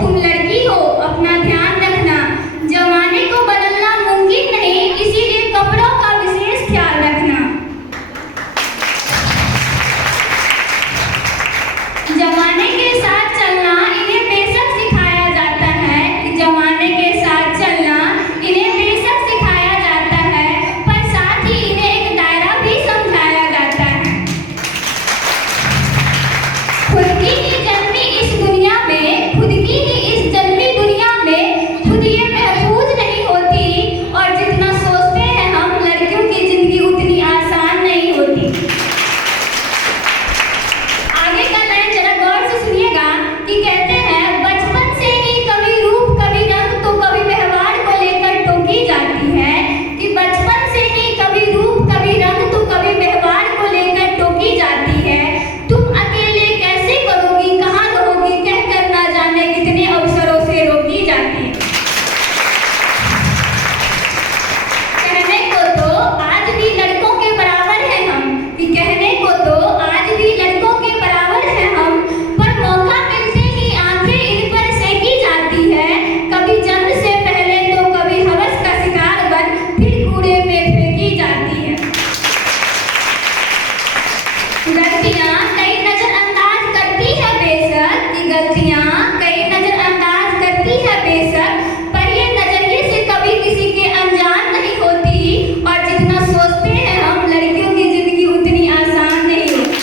तुम लड़की हो, अपना ध्यान रखना। जमाने को बदलना मुमकिन नहीं, इसीलिए कपड़ों का विशेष ख्याल रखना। जमाने के साथ चलना इन्हें बेशक सिखाया जाता है कि जमाने के साथ चलना इन्हें बेशक सिखाया जाता है, पर साथ ही इन्हें एक दायरा भी समझाया जाता है। खुद की ही जन्मी इस दुनिया में, खुद की ही इस जन्मी दुनिया में खुद ये महफूज नहीं होती, और जितना सोचते हैं हम लड़कियों की जिंदगी उतनी आसान नहीं होती। आगे का लाइन जरा गौर से सुनिएगा कि कहते हैं बचपन से ही कभी रूप कभी रंग तो कभी व्यवहार को लेकर टोकी जाती है, कि बचपन से ही कभी रूप कभी रंग तो कभी व्यवहार को लेकर टोकी जाती है। तुम अकेले कैसे करोगी, कहाँ रहोगी, कहकर ना जाने कितने अवसरों से रोकी जाती है। कहने को तो आज भी लड़कों के बराबर हैं हम, कि कहने को तो आज भी लड़कों के बराबर हैं हम, पर मौका मिलते ही आंखें इन पर सेकी जाती है। कभी जन्म से पहले तो कभी हवस का शिकार बन फिर कूड़े में फेंकी जाती है। गलतियां कई नजरअंदाज करती है बेशक, कि गलतियां कई नजरअंदाज करती है बेशक, पर ये नजरिए से कभी किसी के अनजान नहीं होती, और जितना सोचते हैं हम लड़कियों की जिंदगी उतनी आसान नहीं होती।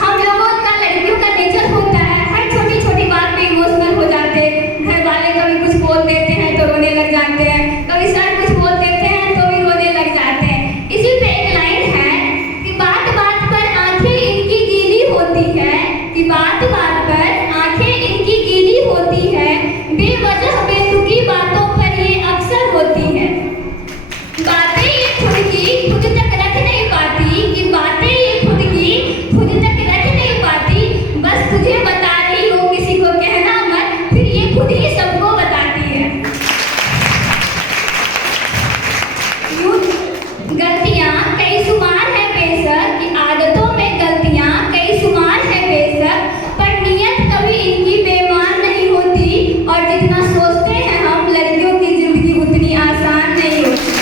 हम लोगों का लड़कियों का नेचर होता है हर छोटी छोटी बात पे इमोशनल हो जाते हैं। घर वाले कभी कुछ बोल देते हैं तो रोने लग जाते हैं, कभी सर कुछ बोल देते हैं तो भी रोने लग जाते हैं। इसी पे एक लाइन है कि बात बात पर आंखें इनकी गीली होती है, कि बात बात पर आंखें इनकी गीली होती है, बेवजह बेतुकी बातों पर ये अक्सर होती है। बातें ये खुद की खुद तक रख नहीं पाती, कि बातें ये खुद की खुद तक रख नहीं पाती, बस तुझे बता रही हो किसी को कहना मत, फिर ये खुद ही सबको बताती है। यूं गलतियां कई शुमार है बेशक, कि आदतों में गलतियां कई शुमार है बेशक, पर नियत कभी इनकी बेईमान नहीं होती, और जितना सोचते हैं हम लड़कियों की जिंदगी उतनी आसान नहीं होती।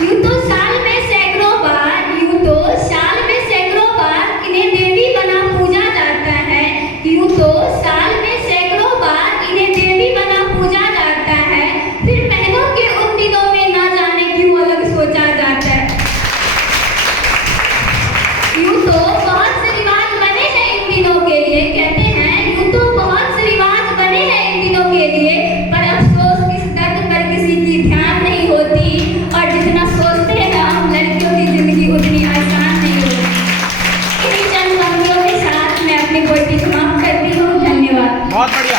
यूं तो साल में सैकड़ों बार, यूं तो साल में सैकड़ों बार इन्हें देवी बना पूजा जाता है, यूं तो साल में सैकड़ों बार इन्हें देवी बना पूजा जाता है, फिर महीनों के उन दिनों में ना जाने क्यों अलग सोचा जाता है। यूं तो बहुत से रिवाज बने हैं इन दिनों के लिए, कहते हैं यूं तो बहुत से रिवाज बने हैं इन दिनों के लिए, पर अफसोस इस दर्द पर किसी की ध्यान नहीं होती, और जितना सोचते हैं हम लड़कियों की जिंदगी उतनी आसान नहीं होती। इन्हीं चंद पंक्तियों के साथ मैं अपनी पोएट्री समाप्त करती हूँ। धन्यवाद। बहुत बढ़िया।